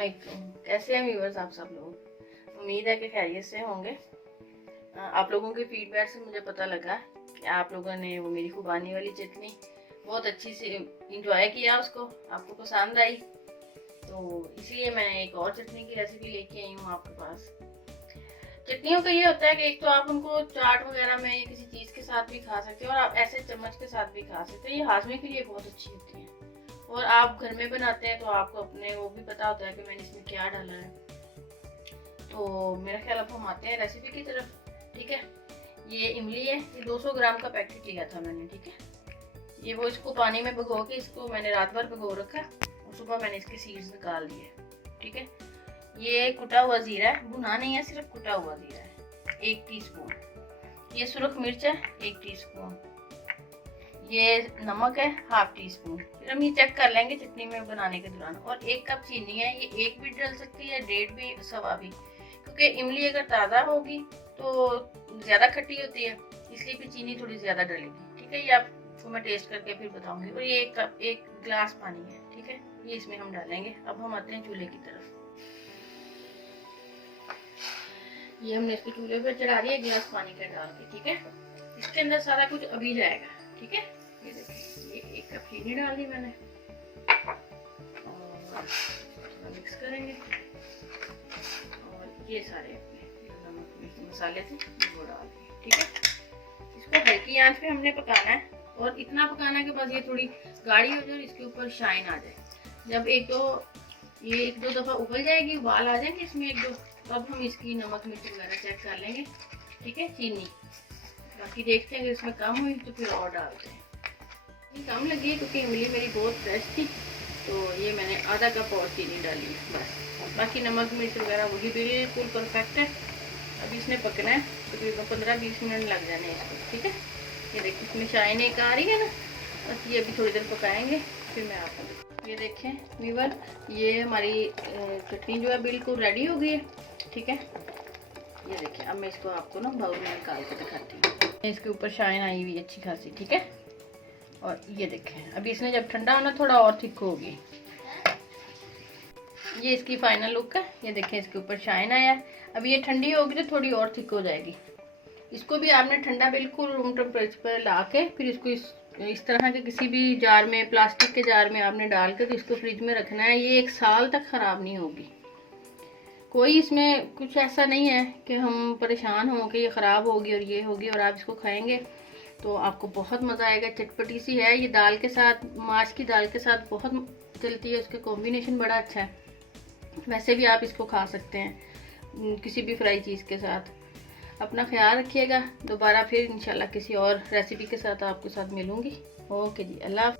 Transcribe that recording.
अस्सलामुअलैकुम। कैसे हैं व्यूअर्स आप सब लोग? उम्मीद है कि खैरियत से होंगे। आप लोगों के फीडबैक से मुझे पता लगा कि आप लोगों ने वो मेरी खुबानी वाली चटनी बहुत अच्छी से इंजॉय किया, उसको आपको पसंद आई, तो इसलिए मैं एक और चटनी की रेसिपी लेके आई हूँ आपके पास। चटनियों का ये होता है कि एक तो आप उनको चाट वगैरह में या किसी चीज़ के साथ भी खा सकते हो और आप ऐसे चम्मच के साथ भी खा सकते हो। ये हाजमे के लिए बहुत अच्छी होती है और आप घर में बनाते हैं तो आपको अपने वो भी पता होता है कि मैंने इसमें क्या डाला है। तो मेरा ख्याल अब हम आते हैं रेसिपी की तरफ। ठीक है, ये इमली है, ये 200 ग्राम का पैकेट लिया था मैंने। ठीक है, ये वो इसको पानी में भिगो के इसको मैंने रात भर भिगो रखा और सुबह मैंने इसके सीड्स निकाल दिए। ठीक है, ये कुटा हुआ जीरा है, भुना नहीं है, सिर्फ कुटा हुआ जीरा है 1 टीस्पून। ये सुरख मिर्च है 1 टीस्पून। ये नमक है 1/2 टीस्पून। फिर हम ये चेक कर लेंगे चटनी में बनाने के दौरान। और 1 कप चीनी है, ये 1 भी डल सकती है, 1.5 भी, 1.25 भी, क्योंकि इमली अगर ताज़ा होगी तो ज़्यादा खट्टी होती है, इसलिए फिर चीनी थोड़ी ज़्यादा डलेगी। ठीक है, ये आपको मैं टेस्ट करके फिर बताऊंगी। और ये 1 गिलास पानी है। ठीक है, ये इसमें हम डालेंगे। अब हम आते हैं चूल्हे की तरफ। ये हमने इसको चूल्हे पर चढ़ा दिया गिलास पानी का डाल के। ठीक है, इसके अंदर सारा कुछ अभी जाएगा। ठीक है, ये देखिए, ये 1 कप चीनी डाल दी मैंने और मिक्स करेंगे। और ये सारे अपने नमक मिर्च मसाले थे वो डाल दिए। ठीक है, इसको हल्की आंच पे हमने पकाना है और इतना पकाना है कि बस ये थोड़ी गाढ़ी हो जाए और इसके ऊपर शाइन आ जाए। जब ये 1-2 दफ़ा उबल जाएगी, उबाल आ जाएंगे इसमें 1-2, तब हम इसकी नमक मिर्च वगैरह चेक कर लेंगे। ठीक है, चीनी बाकी देखते हैं, अगर इसमें कम हुई तो फिर और डालते हैं। ये कम लगी है क्योंकि इमली मेरी बहुत फ्रेश थी, तो ये मैंने आधा कप और चीनी डाली है बस। बाकी नमक मिर्च वगैरह वही बिल्कुल परफेक्ट है। अभी इसने पकना है, तकरीबन 15-20 मिनट लग जाने हैं इसको। ठीक है, ये देखिए इसमें शाइन एक आ रही है ना, बस ये अभी थोड़ी देर पकाएंगे, फिर मैं आपको ये देखें व्यूअर, ये हमारी चटनी जो है बिल्कुल रेडी हो गई है। ठीक है, ये देखिए, अब मैं इसको आपको ना बाउल में निकाल के दिखाती हूँ। इसके ऊपर शाइन आई हुई अच्छी खासी। ठीक है, और ये देखें अभी इसने जब ठंडा होना थोड़ा और थिक होगी। ये इसकी फाइनल लुक है। ये देखें इसके ऊपर शाइन आया है। अब ये ठंडी होगी तो थोड़ी और थिक हो जाएगी। इसको भी आपने ठंडा बिल्कुल रूम टेम्परेचर पर ला के फिर इसको इस तरह के किसी भी जार में, प्लास्टिक के जार में आपने डाल के तो इसको फ्रिज में रखना है। ये 1 साल तक ख़राब नहीं होगी। कोई इसमें कुछ ऐसा नहीं है कि हम परेशान हों कि ये ख़राब होगी और ये होगी, और आप इसको खाएंगे तो आपको बहुत मज़ा आएगा। चटपटी सी है ये, दाल के साथ, माश की दाल के साथ बहुत चलती है, उसका कॉम्बिनेशन बड़ा अच्छा है। वैसे भी आप इसको खा सकते हैं किसी भी फ्राई चीज़ के साथ। अपना ख्याल रखिएगा। दोबारा फिर इंशाल्लाह किसी और रेसिपी के साथ आपके साथ मिलूँगी। ओके जी, अल्लाह।